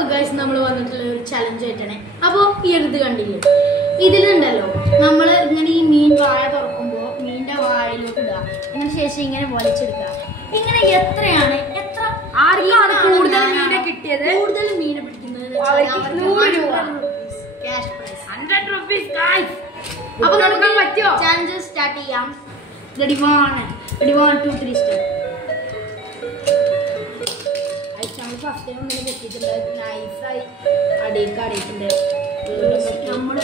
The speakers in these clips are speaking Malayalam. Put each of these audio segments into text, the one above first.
അപ്പൊ ഗൈസ് നമ്മൾ വന്നിട്ടുള്ള ഒരു ചലഞ്ച് ആയിട്ടാണ്. അപ്പൊ ഈ അടുത്ത് കണ്ടില്ലേ, ഇതിലുണ്ടല്ലോ നമ്മള് ഇങ്ങനെ ഈ മീൻ വായ തുറക്കുമ്പോ മീനിന്റെ വായിലോട്ട് ഇടുക, അതിന് ശേഷം ഇങ്ങനെ വലിച്ചെടുക്കുക. ഇങ്ങനെ എത്രയാണ് കൂടുതൽ മീനെ കിട്ടിയത്, കൂടുതൽ മീനെ പിടിക്കുന്നത് ക്യാഷ് പ്രൈസ് 100 rupees guys. അപ്പൊ നമുക്ക് പറ്റുമോ? ചാലഞ്ച് സ്റ്റാർട്ട് ചെയ്യാം. Ready 1 2 3 start. ഫസ്റ്റ് ടൈം ഒന്നും കിട്ടിയിട്ടുണ്ട്, നൈസായി അടിയൊക്കെ അടിയിട്ടുണ്ട്. നമ്മുടെ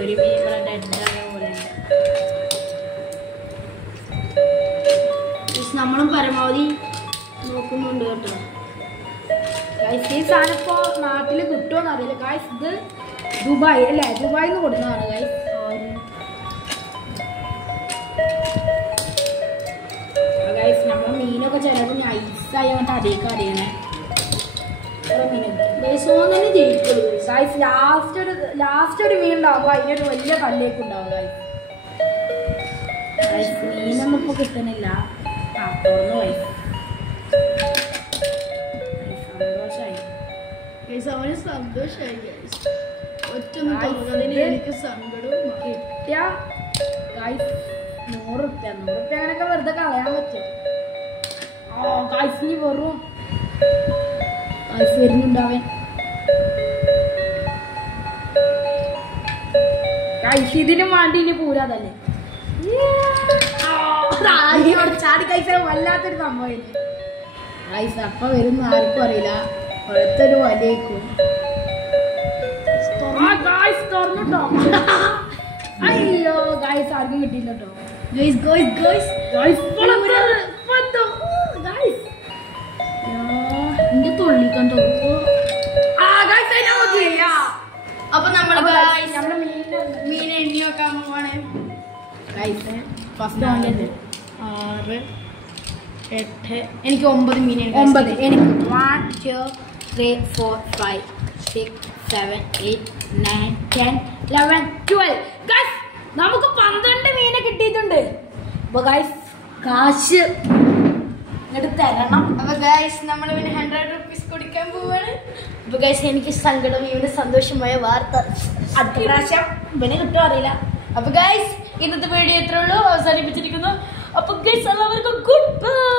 ഒരു മീൻ ഡെഡായ പോലെ നമ്മളും പരമാവധി നോക്കുന്നുണ്ട് കേട്ടോ. ഈ സാധനം ഇപ്പോ നാട്ടില് കിട്ടുമോന്ന് അറിയില്ല ഗൈസ്. ഇത് ദുബായ് അല്ലേ, ദുബായിന്ന് കൊടുക്കുന്നതാണ് ഗൈസ്. ഗൈസ് നമ്മളെ മീനൊക്കെ ചിലത് നൈസായി അങ്ങോട്ട് അടിയൊക്കെ അടിയണേ. തന്നെ ജയിക്കുള്ളൂ ഗൈസ്. ലാസ്റ്റ് ഒരു മീൻ ഉണ്ടാവുമ്പോ അതിനൊരു വലിയ കല്ലേക്ക് ഉണ്ടാവും ഗൈസ്. മീനൊന്നും ഇപ്പൊ കിട്ടുന്നില്ല. തുറന്നു പോയി. അവന് സന്തോഷായി. ഒറ്റൊന്നും തുറന്നതിന് എനിക്ക് സങ്കടവും കിട്ടിയ ഗൈസ് 100 റുപ്യ അങ്ങനെയൊക്കെ വെറുതെ കളയാൻ പറ്റും. ഗൈസ് ഇനി വെറും ഗൈസ് വരുന്നുണ്ടാവൻ. ഗൈസ് ഇതിനും വേണ്ടി ഇനി പൂരാതല്ലേ ചാടി കഴിച്ചാൽ വല്ലാത്തൊരു സംഭവം. ഗൈസ് അപ്പൊ വരുന്ന ആർക്കും അറിയില്ല, അടുത്തൊരു വലിയേക്കും. അയ്യോ ഗൈസ് ആർക്കും കിട്ടിയില്ല കേട്ടോ. എന്റെ തൊള്ളിക്കാൻ തോന്നുന്നു. അപ്പൊ നമ്മള് മീൻ എണ്ണി വെക്കാൻ പോവാണ്. ഫസ്റ്റ് 6 8 എനിക്ക് 9 മീൻ. 9 എനിക്ക് 1 2 3 4 5 6 7 8 9 10 11 12 ഗൈസ് നമുക്ക് 12 മീനെ കിട്ടിയിട്ടുണ്ട്. അപ്പൊ ഗൈസ് കാശ് ഇങ്ങോട്ട് തരണം. അപ്പൊ ഗൈസ് നമ്മൾ പിന്നെ 100 റുപ്പീസ് കൊടുക്കാൻ പോവാണ്. അപ്പൊ ഗൈസ് എനിക്ക് സങ്കടം ഇവന് സന്തോഷമായ വാർത്ത. അടുത്ത പ്രാവശ്യം ഇവന് കിട്ടുമോ അറിയില്ല. അപ്പൊ ഗൈസ് ഇന്നത്തെ വീഡിയോ ഇത്രേ ഉള്ളൂ, അവസാനിപ്പിച്ചിരിക്കുന്നു. അപ്പൊ ഗൈസ് എല്ലാവർക്കും ഗുഡ് ബൈ.